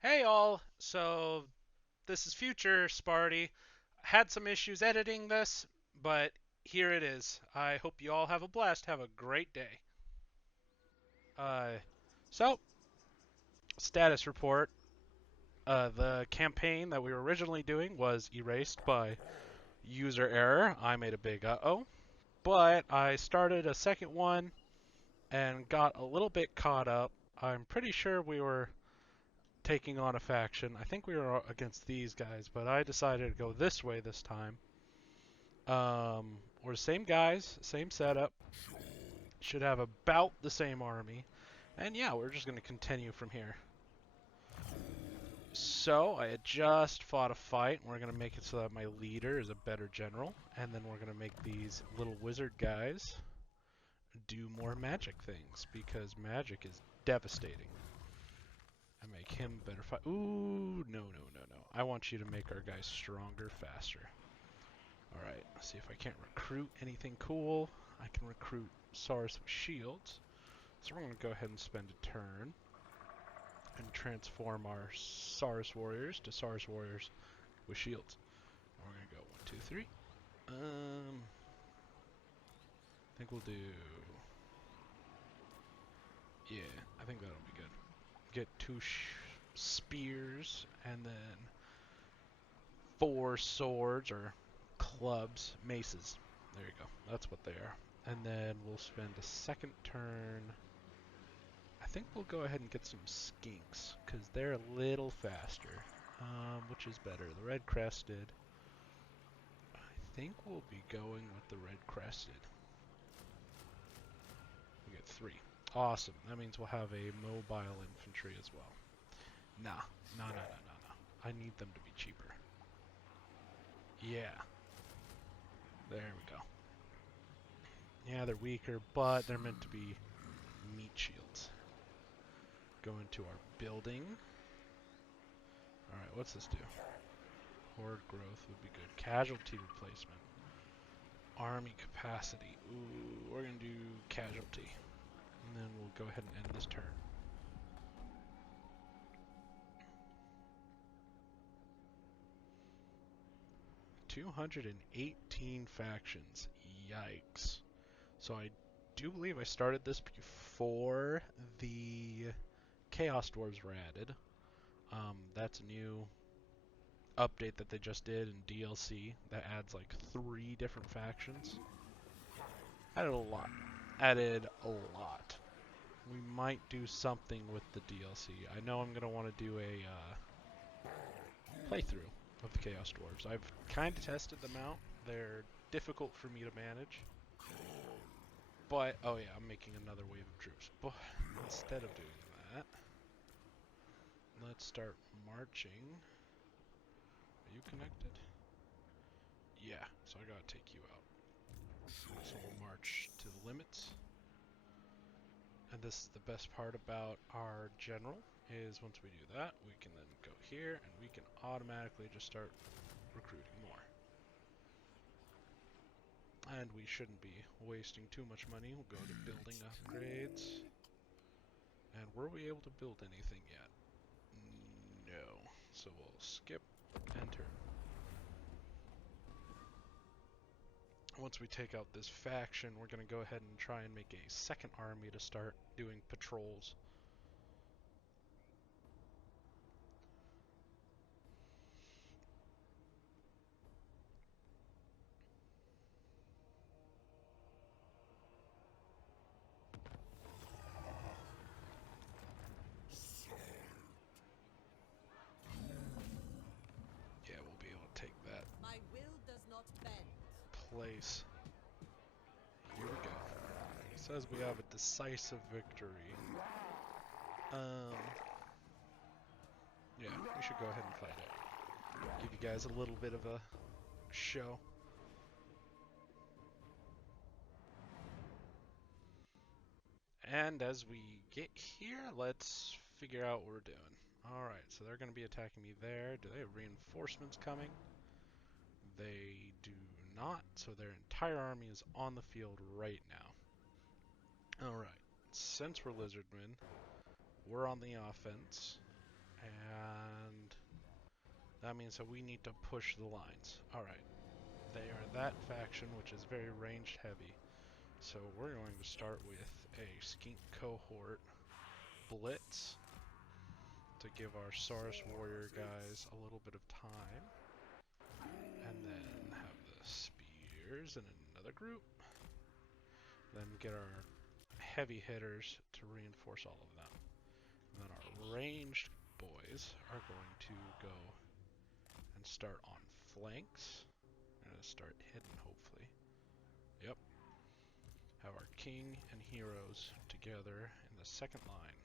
Hey all, so this is future Sparty. Had some issues editing this, but here it is. I hope you all have a blast. Have a great day. Uh, so, status report. The campaign that we were originally doing was erased by user error. I made a big uh-oh. But I started a second one and got a little bit caught up. I'm pretty sure we were taking on a faction. I think we were against these guys, but I decided to go this way this time. We're the same guys, same setup. Should have about the same army. And yeah, we're just going to continue from here. So, I had just fought a fight. We're going to make it so that my leader is a better general. And then we're going to make these little wizard guys do more magic things. Because magic is devastating. I make him better fight. Ooh, no. I want you to make our guys stronger, faster. Alright, let's see if I can't recruit anything cool. I can recruit Saurus with shields. So we're going to go ahead and spend a turn and transform our Saurus warriors to Saurus warriors with shields. And we're going to go 1, 2, 3. I think we'll do... Yeah, I think that'll be good. Get 2 spears and then 4 swords or clubs, maces. There you go. That's what they are. And then we'll spend a second turn. I think we'll go ahead and get some skinks, because they're a little faster. Which is better, the red crested? I think we'll be going with the red crested. We get 3. Awesome. That means we'll have a mobile infantry as well. Nah. No. I need them to be cheaper. Yeah. There we go. Yeah, they're weaker, but they're meant to be meat shields. Go into our building. Alright, what's this do? Horde growth would be good. Casualty replacement. Army capacity. Ooh, we're going to do casualty. And then we'll go ahead and end this turn. $218 factions. Yikes. So I do believe I started this before the Chaos Dwarves were added. That's a new update that they just did in DLC that adds like 3 different factions. Added a lot. Added a lot. We might do something with the DLC. I know I'm going to want to do a playthrough of the Chaos Dwarves. I've kind of tested them out. They're difficult for me to manage. But, oh yeah, I'm making another wave of troops. But instead of doing that, let's start marching. Are you connected? Yeah, so I gotta take you out. So we'll march to the limits. And this is the best part about our general, is once we do that, we can then go here and we can automatically just start recruiting more. And we shouldn't be wasting too much money. We'll go to building upgrades. And were we able to build anything yet? No. So we'll skip, enter. Once we take out this faction, we're going to go ahead and try and make a second army to start doing patrols. Yeah, we'll be able to take that My will does not bend. place. Here we go. It says we have a decisive victory. Yeah, we should go ahead and fight it. Give you guys a little bit of a show. And as we get here, let's figure out what we're doing. Alright, so they're going to be attacking me there. Do they have reinforcements coming? They do not, so their entire army is on the field right now. Alright, since we're lizardmen, we're on the offense. That means that we need to push the lines. Alright. They are that faction, which is very ranged heavy. So we're going to start with a skink cohort blitz to give our Saurus warrior guys a little bit of time. And then have the spears in another group. Then get our heavy hitters to reinforce all of them. And then our ranged boys are going to go and start on flanks. We're going to start hidden, hopefully. Yep. Have our king and heroes together in the second line.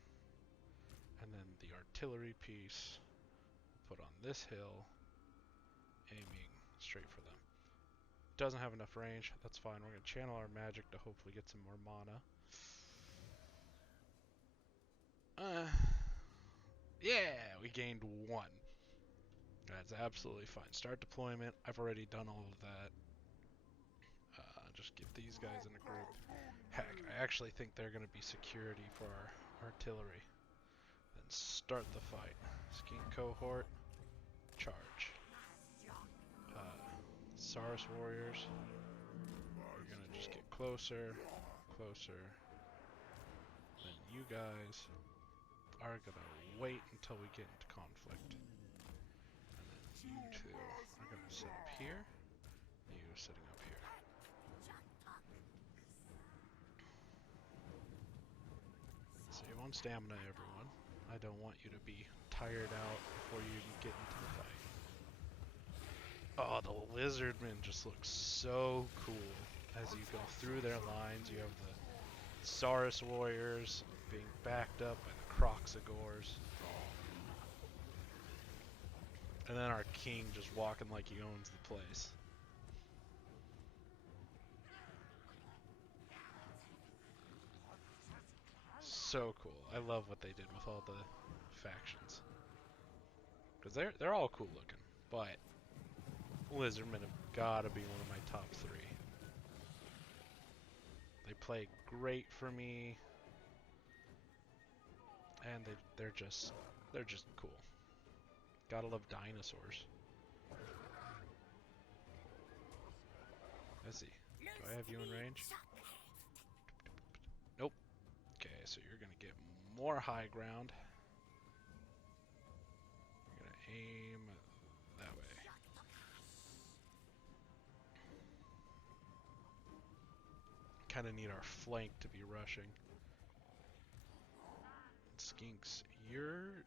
And then the artillery piece we'll put on this hill, aiming straight for them. Doesn't have enough range, that's fine. We're going to channel our magic to hopefully get some more mana. Yeah, we gained 1. That's absolutely fine. Start deployment. I've already done all of that. Just get these guys in a group. Heck, I actually think they're going to be security for our artillery. Then start the fight. Skink cohort, charge. Saurus warriors, we're going to just get closer, closer. Then you guys are going to wait until we get into conflict. And then you two are going to sit up here, you sitting up here. Save on stamina, everyone. I don't want you to be tired out before you even get into the fight. Oh, the lizardmen just look so cool as you go through their lines. You have the Saurus warriors being backed up by the Croxagores. And then our king just walking like he owns the place. So cool. I love what they did with all the factions. Because they're all cool looking. But lizardmen have got to be one of my top 3. They play great for me. And they're just cool. Gotta love dinosaurs. Let's see. Do I have you in range? Nope. Okay, so you're gonna get more high ground. You're gonna aim that way. Kinda need our flank to be rushing. Skinks, you're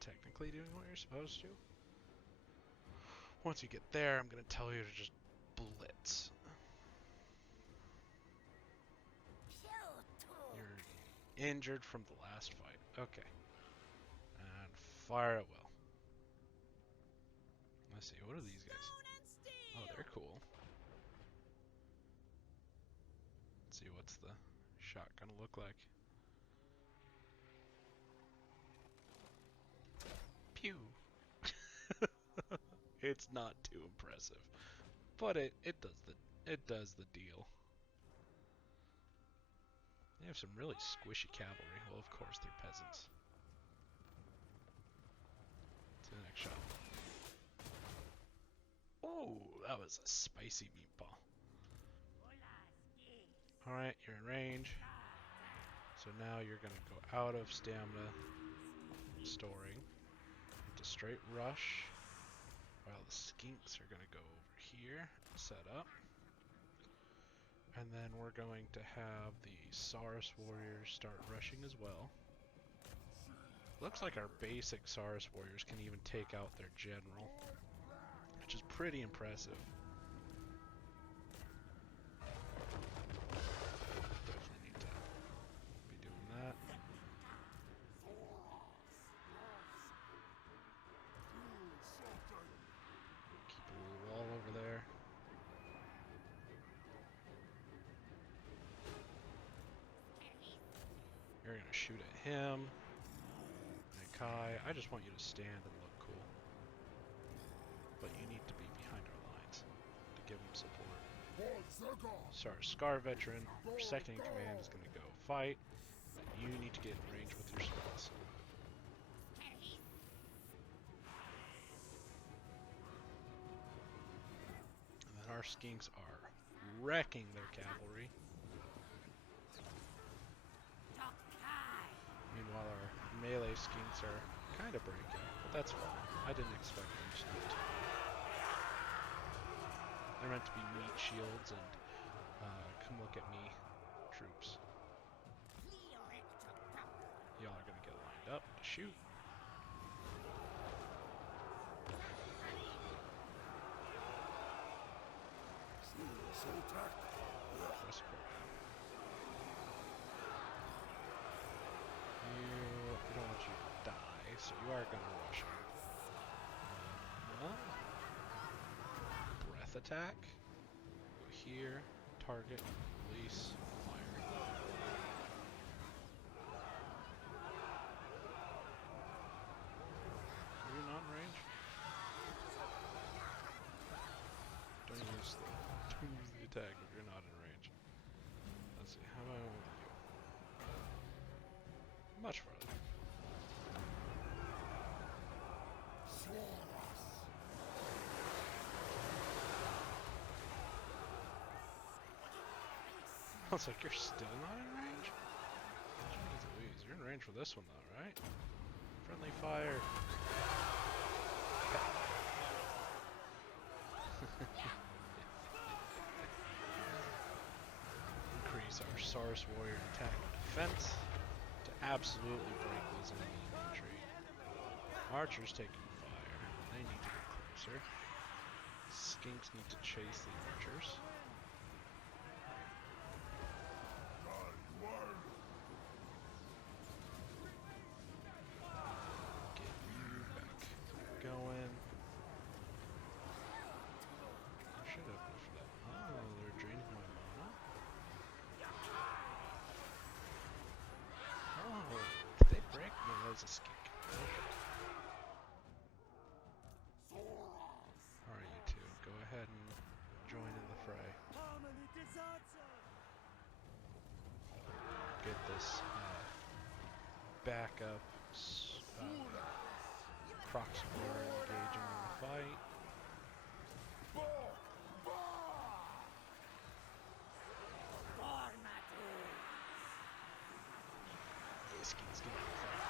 technically doing what you're supposed to. Once you get there, I'm gonna tell you to just blitz. You're injured from the last fight. Okay. And fire at will. Let's see, what are these guys? Oh, they're cool. Let's see, what's the shot gonna look like? Pew! It's not too impressive, but it does the deal. They have some really squishy cavalry. Well, of course they're peasants. To the next shot. Oh, that was a spicy meatball. Alright, you're in range. So now you're going to go out of stamina storing into straight rush. While the skinks are going to go over here, set up. And then we're going to have the Saurus warriors start rushing as well. Looks like our basic Saurus warriors can even take out their general, which is pretty impressive. Definitely need to be doing that. Keep a little wall over there. You're gonna shoot at him. Nakai, I just want you to stand and look cool. But you need to be behind our lines to give him support. Sorry, Scar Veteran, our second in command is going to go fight. And you need to get in range with your spells. our skinks are wrecking their cavalry. Meanwhile, our melee skinks are kind of breaking, but that's fine. I didn't expect them to do it. They're meant to be meat shields and come look at me troops. Y'all are gonna get lined up to shoot. Press support down. I don't want you to die, so you are gonna rush him. Breath attack. Go here, target, release, fire. Are you not in range? Don't use the attack if you're not in range. Let's see, how about with you? Much farther. It's like you're still not in range? Jeez Louise, you're in range for this one though, right? Friendly fire. Increase our Sars Warrior attack and defense to absolutely break those enemy infantry. Archers taking fire. They need to get closer. Skinks need to chase the archers. Get you back going. I should have left that. Oh, they're draining my mana. Oh, did they break? No, that was a skink. Okay. Alright, you two, go ahead and join in the fray. Get this backup Proximor engaging in the fight. Skinks get in the fight.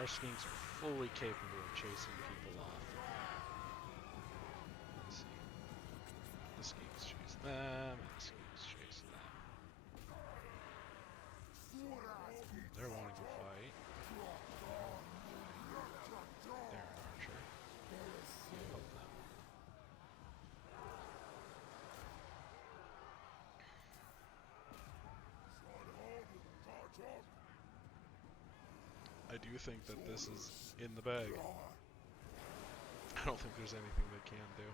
Our skinks are fully capable of chasing people off. Let's see. The skinks chase them, and the skinks chase them. They're wanting to fight. They're an archer. Help them. I do think that this is in the bag. I don't think there's anything they can do.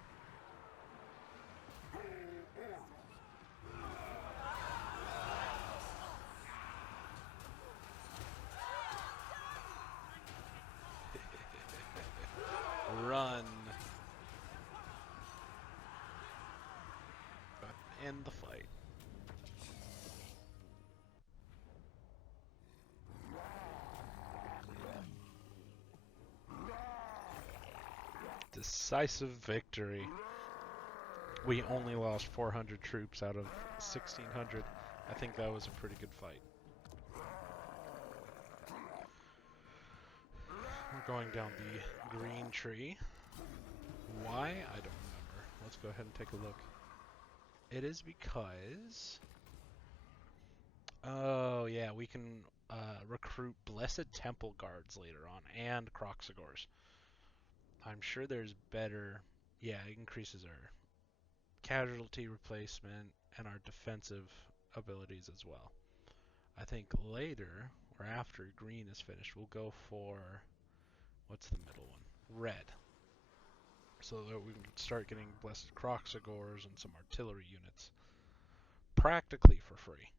Run. End the fight. Decisive victory. We only lost 400 troops out of 1,600. I think that was a pretty good fight. We're going down the green tree. Why? I don't remember. Let's go ahead and take a look. It is because... Oh, yeah, we can recruit Blessed Temple Guards later on, and Croxagors. I'm sure there's better... Yeah, it increases our casualty replacement and our defensive abilities as well. I think later, or after green is finished, we'll go for... What's the middle one? Red. So that we can start getting Blessed Croxagors and some artillery units practically for free.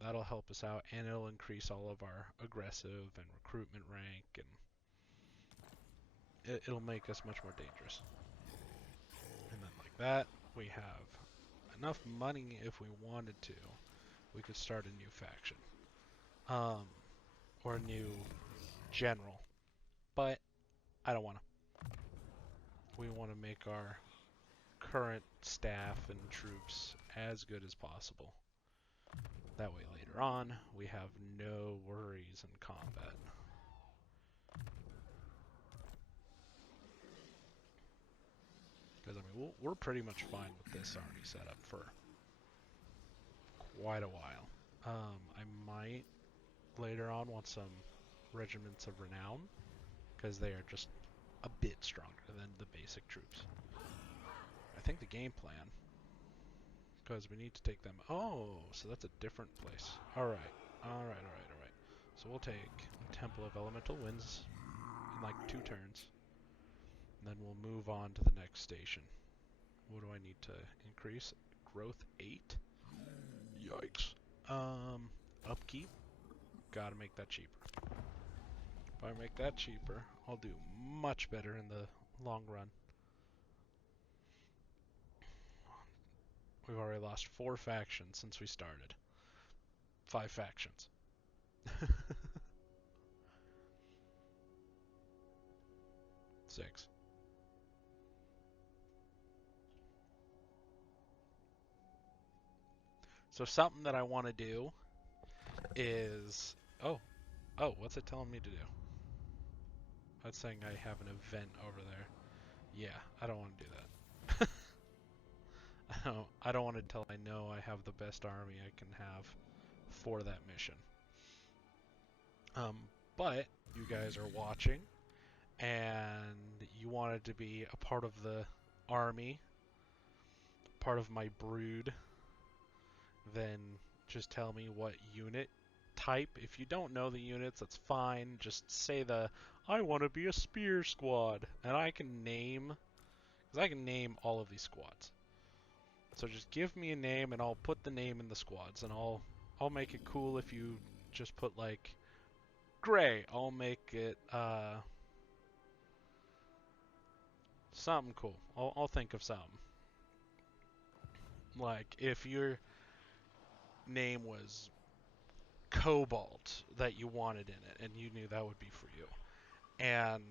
That'll help us out, and it'll increase all of our aggressive and recruitment rank, and it'll make us much more dangerous. And then like that, we have enough money if we wanted to. We could start a new faction. Um, or a new general. But I don't want to. We want to make our current staff and troops as good as possible. That way later on, we have no worries in combat. Because, I mean, we're pretty much fine with this army setup for quite a while. I might later on want some regiments of renown, because they are just a bit stronger than the basic troops. I think the game plan, because we need to take them. Oh, so that's a different place. Alright, alright, alright, alright. So we'll take Temple of Elemental Winds in like 2 turns. And then we'll move on to the next station. What do I need to increase? Growth 8? Yikes. Upkeep. Gotta make that cheaper. If I make that cheaper, I'll do much better in the long run. We've already lost 4 factions since we started. 5 factions. 6. So something that I want to do is... Oh, what's it telling me to do? That's saying I have an event over there. Yeah, I don't want to do that. I don't want to tell I know I have the best army I can have for that mission. Um, but you guys are watching, and you wanted to be a part of the army, part of my brood, then just tell me what unit type. If you don't know the units, that's fine. Just say I want to be a spear squad, and I can name, because I can name all of these squads. So just give me a name, and I'll put the name in the squads, and I'll make it cool if you just put like gray. I'll make it something cool. I'll think of something. Like if your name was Cobalt that you wanted in it, and you knew that would be for you, and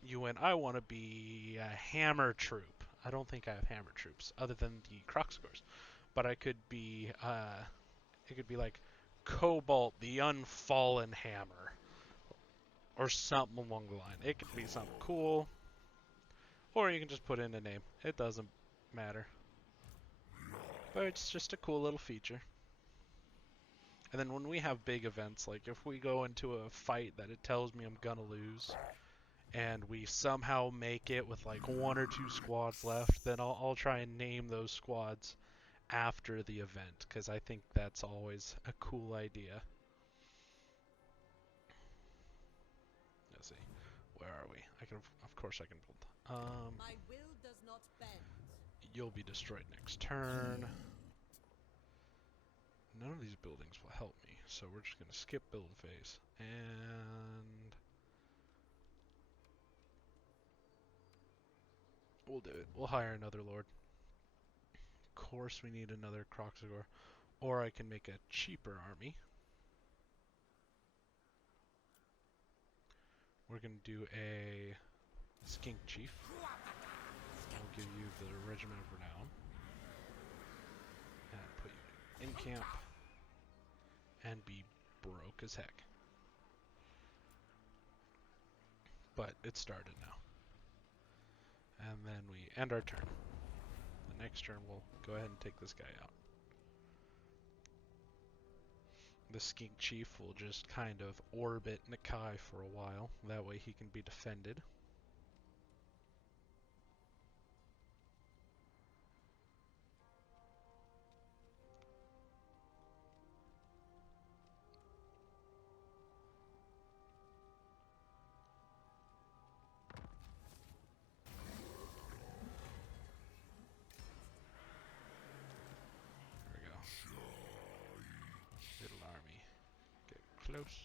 you went, I want to be a hammer troop. I don't think I have hammer troops other than the Crocscores, but I could be it could be like Cobalt the Unfallen Hammer or something along the line. It could be something cool, or you can just put in a name. It doesn't matter. But it's just a cool little feature. And then when we have big events, like if we go into a fight that it tells me I'm gonna lose, and we somehow make it with like 1 or 2 squads left, then I'll try and name those squads after the event, because I think that's always a cool idea. Let's see, where are we? Of course I can build. My will does not bend. You'll be destroyed next turn. None of these buildings will help me, so we're just gonna skip build phase, and we'll do it. We'll hire another lord. Of course we need another Croxagore, or I can make a cheaper army. We're going to do a Skink Chief. I'll give you the Regiment of Renown. And put you in camp. And be broke as heck. But it started now. And then we end our turn. The next turn we'll go ahead and take this guy out. The Skink Chief will just kind of orbit Nakai for a while. That way he can be defended. There we go. Little army. Get close.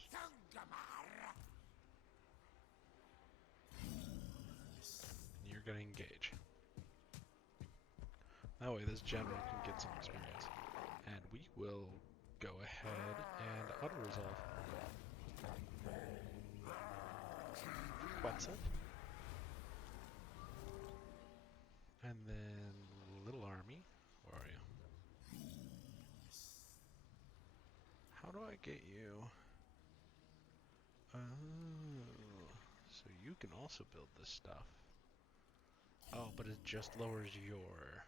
And you're going to engage. That That way this general can get some experience. And we will go ahead and auto-resolve. Quetzal. And then little army. Where are you? How do I get you? Oh, so you can also build this stuff. Oh, but it just lowers your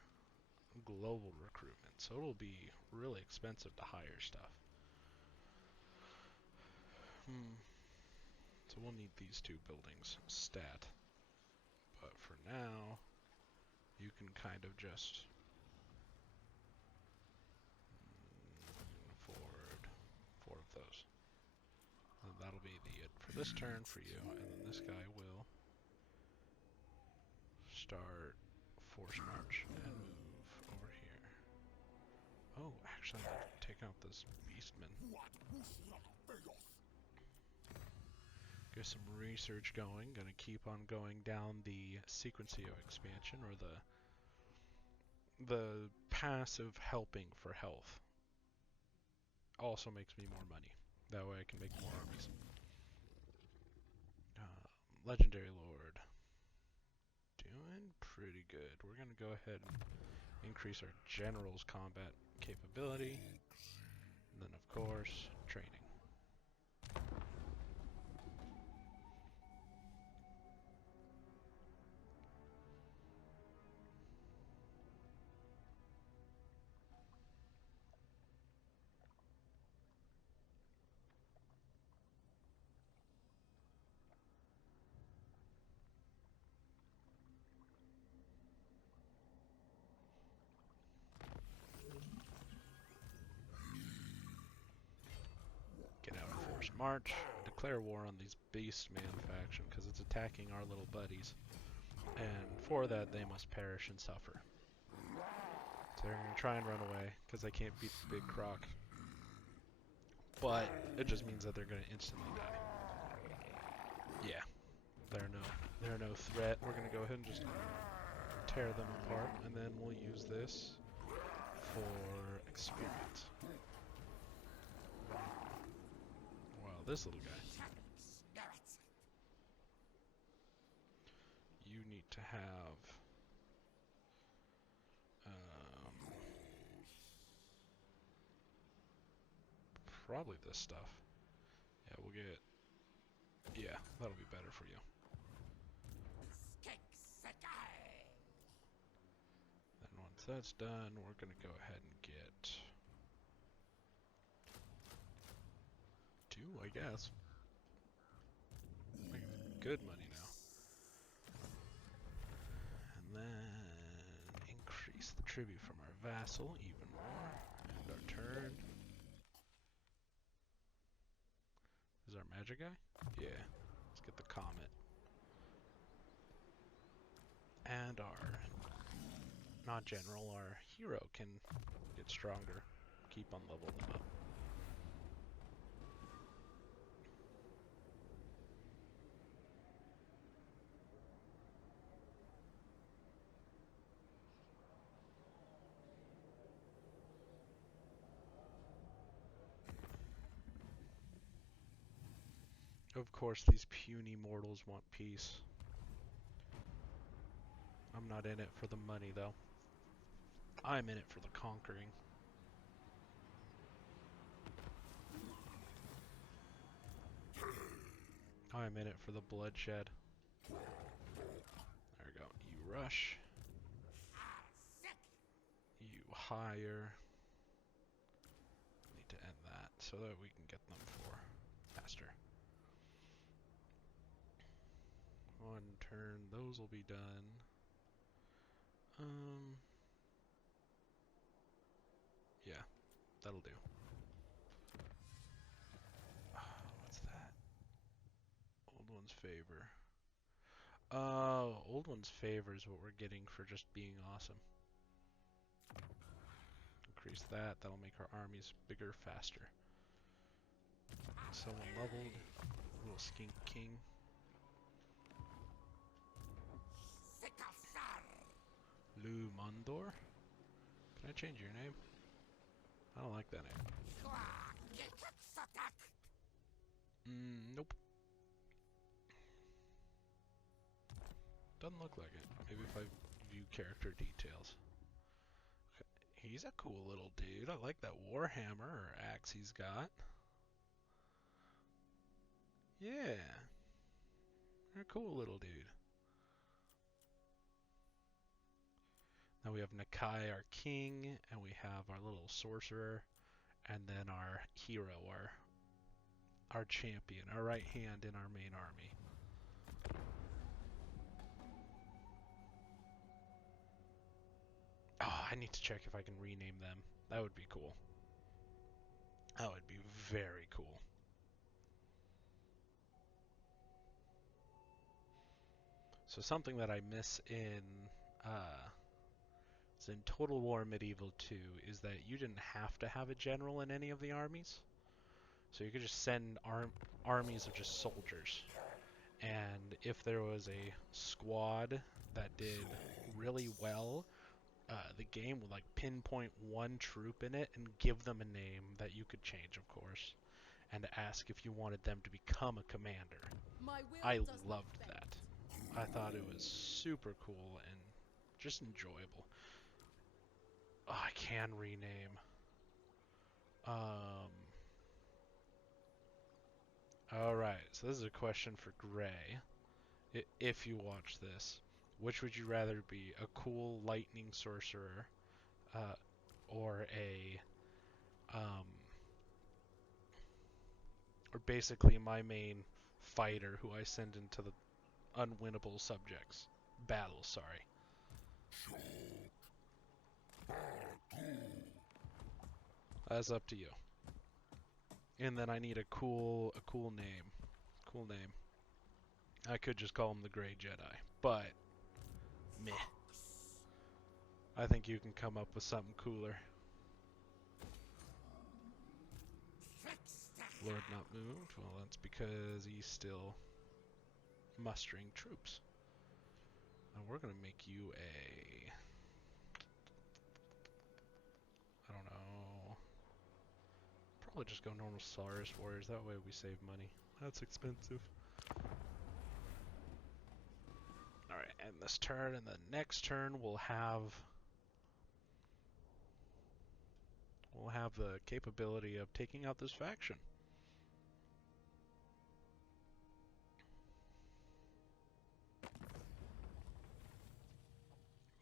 global recruitment, so it'll be really expensive to hire stuff. So we'll need these two buildings stat. But for now, you can kind of just forward 4 of those. And that'll be the it for this turn for you, and then this guy will start force march and move over here. Oh, actually, I'm gonna take out this beastman. Get some research going. Gonna keep on going down the Sequencio expansion, or the passive helping for health. Also makes me more money. That way I can make more armies. Legendary Lord. Doing pretty good. We're gonna go ahead and increase our general's combat capability. And then of course, training. Get out of force march. Declare war on these beastman faction because it's attacking our little buddies. And for that, they must perish and suffer. So they're going to try and run away because they can't beat the big croc. But it just means that they're going to instantly die. Yeah, they're no threat. We're going to go ahead and just tear them apart, and then we'll use this for experience. Well, this little guy. You need to have probably this stuff. Yeah, we'll get. Yeah, that'll be better for you. Then once that's done, we're gonna go ahead and get 2, I guess. Making good money now. And then increase the tribute from our vassal even more. End our turn. Is our magic guy? Yeah. Let's get the comet. And our, not general, our hero can get stronger. Keep on leveling them up. Of course, these puny mortals want peace. I'm not in it for the money, though. I'm in it for the conquering. I'm in it for the bloodshed. There we go. You rush. You hire. Need to end that so that we can get them for faster. One turn, those will be done. Yeah, that'll do. What's that? Old One's Favor. Oh, Old One's Favor is what we're getting for just being awesome. Increase that, that'll make our armies bigger, faster. Someone leveled. Little skink king. Lu Mondor. Can I change your name? I don't like that name. Nope. Doesn't look like it. Maybe if I view character details. Okay. He's a cool little dude. I like that warhammer or axe he's got. Yeah. You're a cool little dude. Now we have Nakai, our king, and we have our little sorcerer, and then our hero, our champion, our right hand in our main army. Oh, I need to check if I can rename them. That would be cool. That would be very cool. So something that I miss uh, in Total War Medieval 2 is that you didn't have to have a general in any of the armies. So you could just send armies of just soldiers. And if there was a squad that did really well, the game would like pinpoint one troop in it and give them a name that you could change, of course, and ask if you wanted them to become a commander. My will I does not loved bend. that. I thought it was super cool and just enjoyable. Oh, I can rename. Um. Alright, so this is a question for Gray. If you watch this, which would you rather be? A cool lightning sorcerer, uh, or um, or basically my main fighter who I send into the unwinnable subjects battles, sorry. That's up to you. And then I need a cool name. Cool name. I could just call him the Grey Jedi, but meh. I think you can come up with something cooler. Lord not moved. Well, that's because he's still mustering troops. And we're gonna make you a, I don't know, probably just go normal Solaris Warriors, that way we save money. That's expensive. Alright, end this turn, and the next turn we'll have the capability of taking out this faction.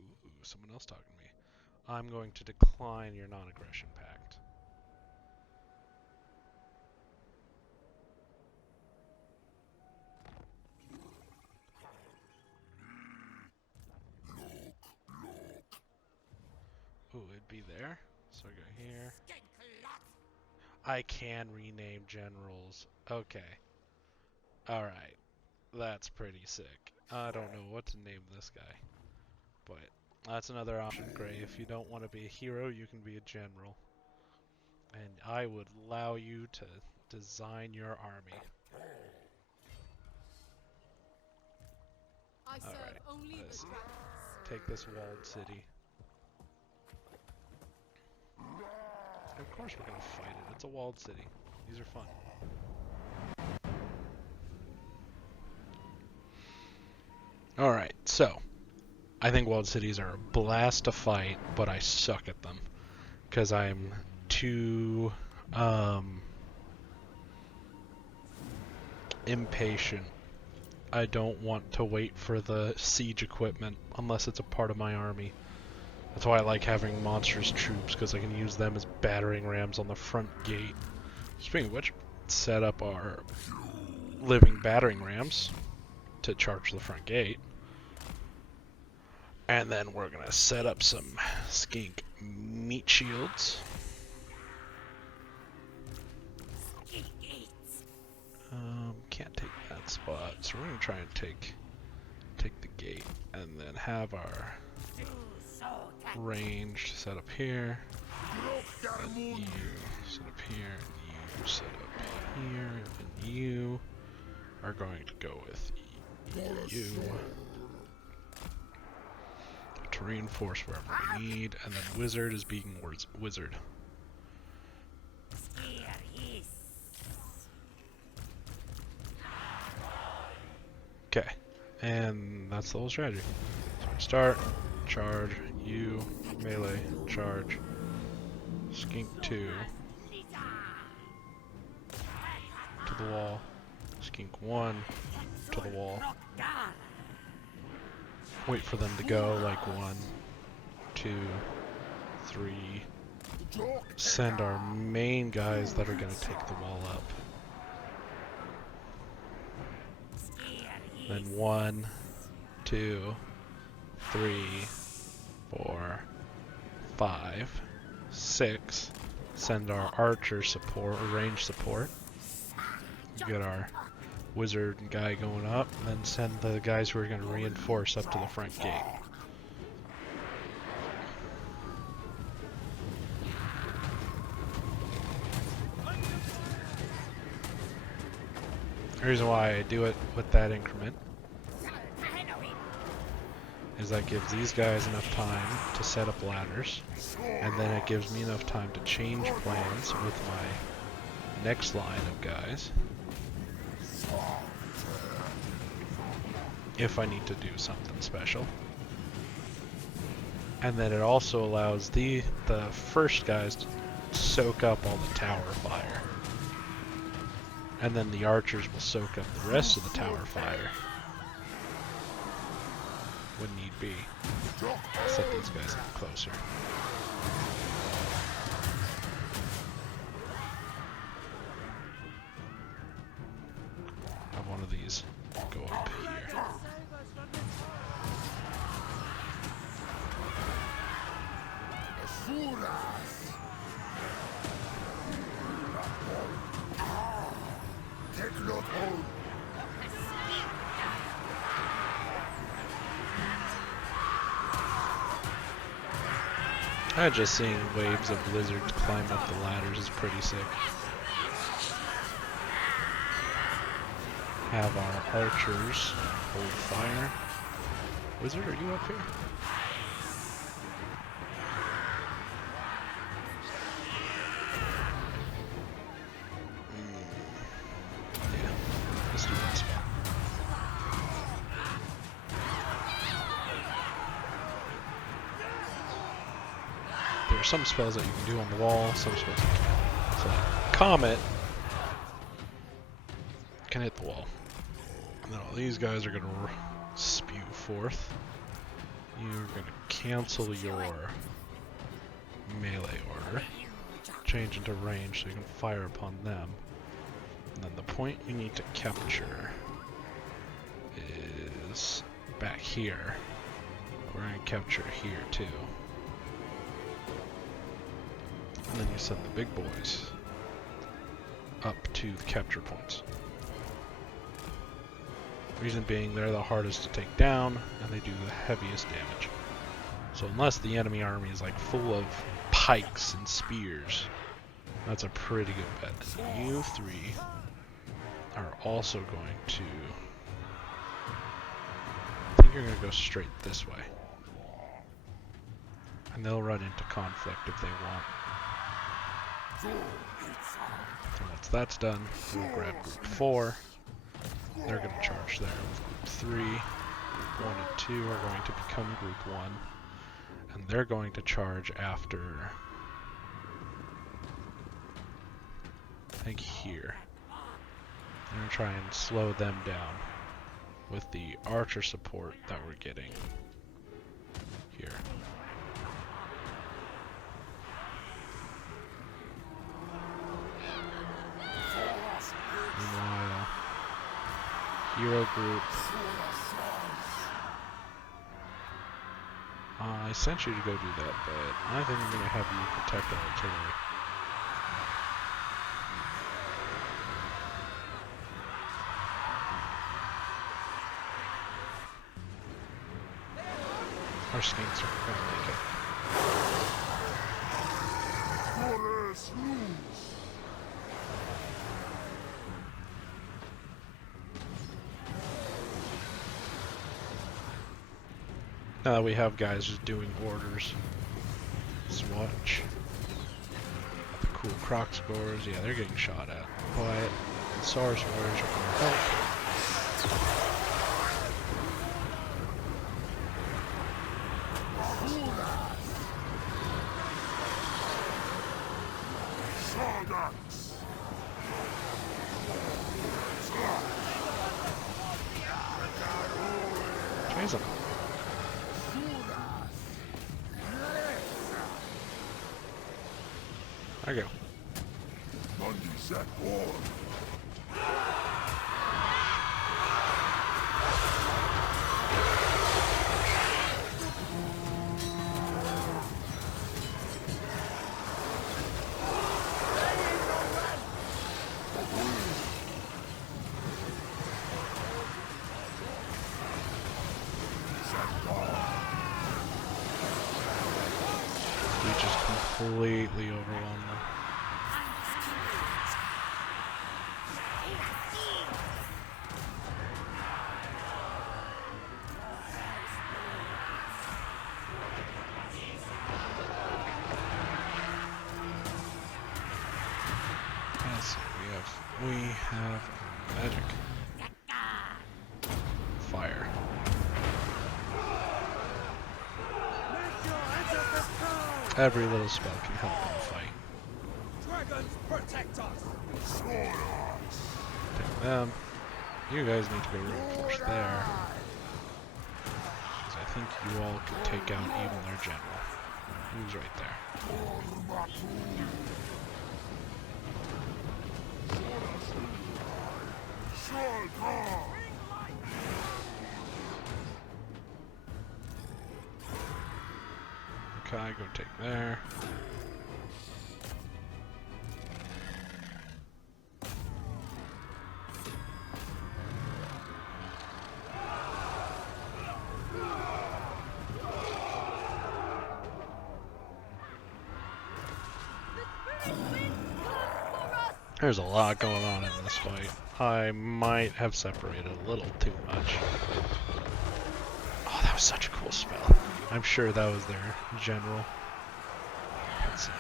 Ooh, someone else talking to me. I'm going to decline your non-aggression pact. Ooh, it'd be there. So I go here. I can rename generals. Okay. Alright. That's pretty sick. I don't know what to name this guy. But that's another option, Gray. If you don't want to be a hero, you can be a general. And I would allow you to design your army. I serve Alright. only Let's the dragons. take this walled city. Of course we're gonna fight it. It's a walled city. These are fun. Alright, so I think walled cities are a blast to fight, but I suck at them. Because I'm too impatient. I don't want to wait for the siege equipment unless it's a part of my army. That's why I like having monstrous troops, because I can use them as battering rams on the front gate. Speaking of which, set up our living battering rams to charge the front gate. And then we're going to set up some skink meat shields. Can't take that spot, so we're going to try and take the gate, and then have our range set up here. You set up here, and you set up here, and you are going to go with you. to reinforce wherever we need, and then wizard is being wizard. Okay, and that's the whole strategy. So we start, charge, you, melee, charge, skink 2, to the wall, skink 1, to the wall. Wait for them to go, like 1, 2, 3. Send our main guys that are going to take the wall up. Then 1, 2, 3, 4, 5, 6. Send our archer support, or range support. Get our wizard guy going up, and then send the guys who are going to reinforce up to the front gate. The reason why I do it with that increment is that gives these guys enough time to set up ladders, and then it gives me enough time to change plans with my next line of guys if I need to do something special. And then it also allows the first guys to soak up all the tower fire. And then the archers will soak up the rest of the tower fire when need be. Set these guys up closer. Have one of these go up here. Just seeing waves of lizards climb up the ladders is pretty sick. Have our archers hold fire. Wizard, are you up here? Yeah, let's do that spell. There are some spells that you can do on the wall, some spells you can't. So like Comet can hit the wall. And then all these guys are going to spew forth. You're going to cancel your melee order, change into range so you can fire upon them. And then the point you need to capture is back here. We're going to capture here too. And then you send the big boys up to the capture points. Reason being, they're the hardest to take down, and they do the heaviest damage. So unless the enemy army is like full of pikes and spears, that's a pretty good bet. You three are also going to... I think you're going to go straight this way. And they'll run into conflict if they want. And once that's done, we'll grab group 4. They're going to charge there. Group 3, group 1 and 2 are going to become group 1. And they're going to charge after, I think here. I'm going to try and slow them down with the archer support that we're getting here. Meanwhile, hero group. I sent you to go do that, but I think I'm going to have you protect our artillery. Our skinks are going to make it. We have guys just doing orders. Swatch. The cool croc scores. Yeah, they're getting shot at. But the Saurus warriors are going to help. Chase him. There you go. We just completely overwhelmed them. Let's see, we have magic. Fire. Every little spell can help in the fight. Dragons protect us. Take them. You guys need to go reinforce there. Because I think you all can take out even their general. Who's right there? Okay, go take there. There's a lot going on in this fight. I might have separated a little too much. Oh, that was such a cool spell. I'm sure that was their general. Let's see.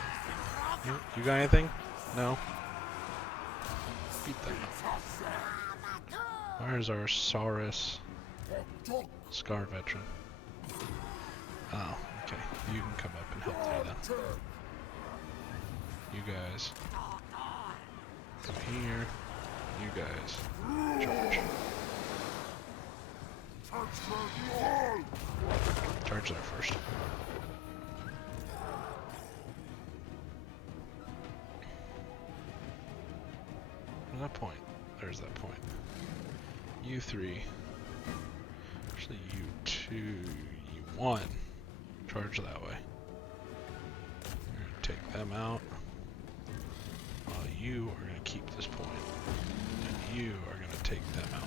You got anything? No? Beat them up. Where's our Saurus Scar veteran? Oh, okay. You can come up and help me then. You guys. Come here. You guys. Charge. Charge there first. Where's that point? There's that point. You three. Actually, you two. You one. Charge that way. We're gonna take them out. While you are gonna keep this point. And you are gonna take them out.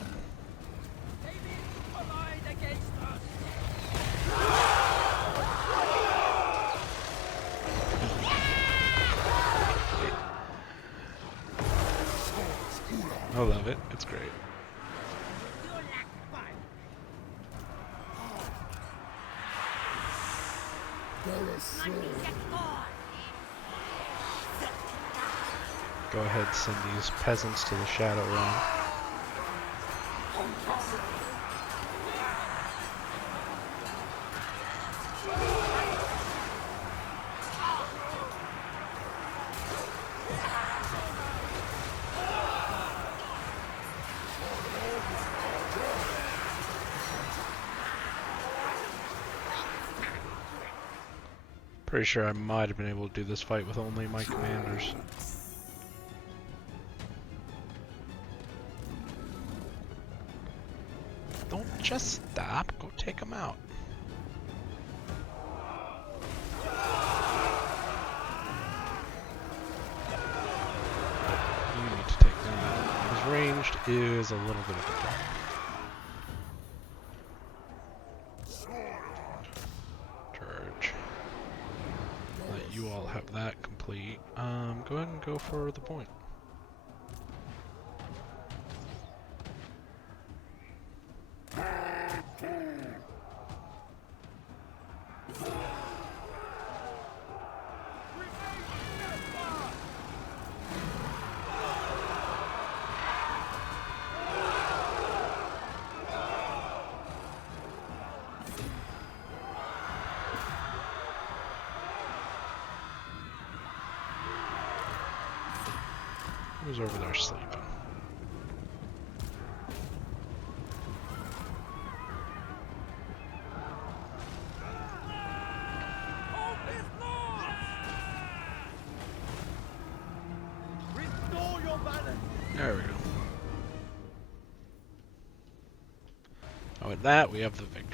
I love it. It's great. Go ahead, send these peasants to the Shadow Realm. Pretty sure I might have been able to do this fight with only my commanders. Don't just stop, go take them out. You need to take them out. Because ranged is a little bit of a problem. You all have that complete. Go ahead and go for the point. Who's over there sleeping? Hope is lost! Restore your balance! There we go. And with that, we have the victory.